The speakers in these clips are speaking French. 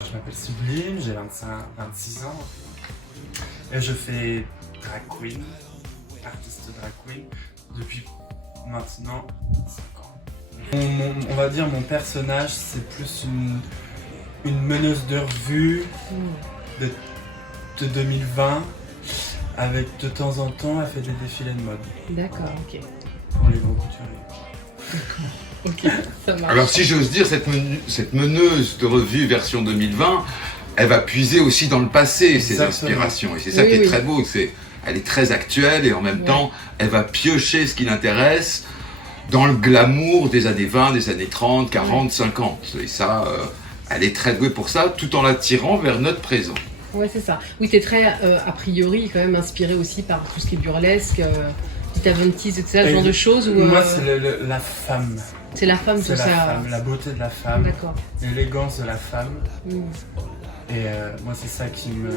Je m'appelle Sublime, j'ai 26 ans et je fais drag queen, artiste drag queen, depuis maintenant 5 ans. On va dire mon personnage, c'est plus une meneuse de revue de 2020, avec de temps en temps, elle fait des défilés de mode. D'accord, ok. Pour les gros couturiers. Ok, ça marche. Alors si j'ose dire, cette meneuse de revue version 2020, elle va puiser aussi dans le passé ses Exactement. inspirations. Et c'est ça qui est très beau, elle est très actuelle et en même temps, elle va piocher ce qui l'intéresse dans le glamour des années 20, des années 30, 40, 50. Et ça, elle est très douée pour ça, tout en l'attirant vers notre présent. Ouais, c'est ça. Oui, t'es très, a priori, quand même inspiré aussi par tout ce qui est burlesque, petite aventis, etc., ce genre de choses. Moi, c'est la femme. C'est la femme, tout C'est ça. la femme, la beauté de la femme, D'accord. l'élégance de la femme. Mm. Et moi, c'est ça qui me...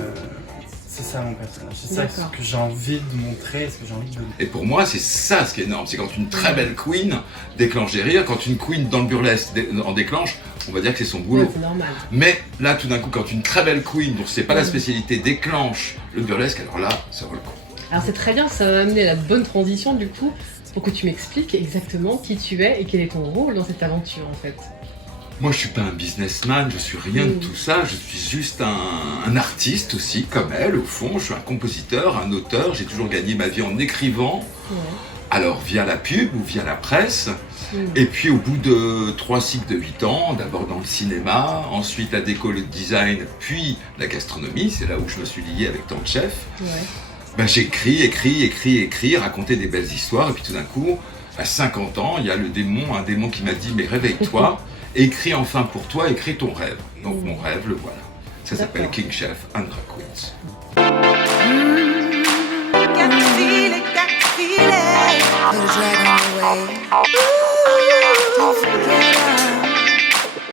C'est ça mon personnage. C'est ça D'accord. ce que j'ai envie de montrer, ce que j'ai envie de donner. Et pour moi, c'est ça ce qui est énorme. C'est quand une très belle queen déclenche des rires, quand une queen dans le burlesque en déclenche, on va dire que c'est son boulot. Ouais, c'est normal. Mais là, tout d'un coup, quand une très belle queen, dont c'est pas la spécialité, déclenche le burlesque, alors là, ça vaut le coup. Alors c'est très bien, ça va amener à la bonne transition du coup, pour que tu m'expliques exactement qui tu es et quel est ton rôle dans cette aventure en fait. Moi, je suis pas un businessman, je suis rien de tout ça, je suis juste un artiste aussi, comme elle, au fond. Je suis un compositeur, un auteur, j'ai toujours gagné ma vie en écrivant, alors via la pub ou via la presse. Et puis au bout de 3 cycles de 8 ans, d'abord dans le cinéma, ensuite la déco, le design, puis la gastronomie, c'est là où je me suis lié avec tant de chefs. Ben, j'ai écrit, raconté des belles histoires, et puis tout d'un coup, à 50 ans, il y a un démon qui m'a dit « mais réveille-toi, écris enfin pour toi, écris ton rêve ». Donc mon rêve, le voilà. Ça s'appelle King Chef and Drag Queens. Got to feel it, put a drag on the way. Ooh, don't forget us.